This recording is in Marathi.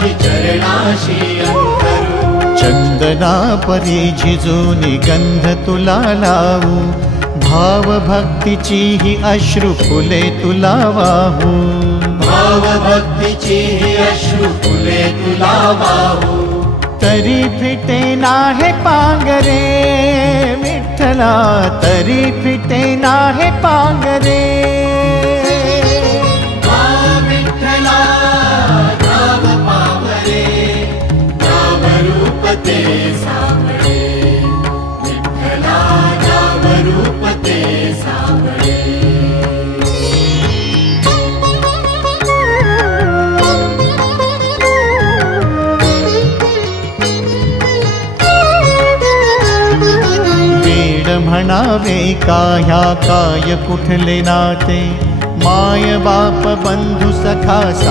माझी चरणाशी अंतरू। चंदना परी झिजूनी गंध तुला लावू, भाव भक्तीची ही अश्रु फुले तुला वाहू। भाव भक्तीची ही अश्रु फुले तुला वाहू। तरी फिटे नाहे पांगरे विठ्ठला, तरी फिटे नाहे पांगरे। विठ्ठला नाव पावरे, नाव रूप ते सावळे। विठ्ठला नाव रूप ते सावळे। म्हणावे काह्या काय कुठले नाते, माय बाप बंधु सखा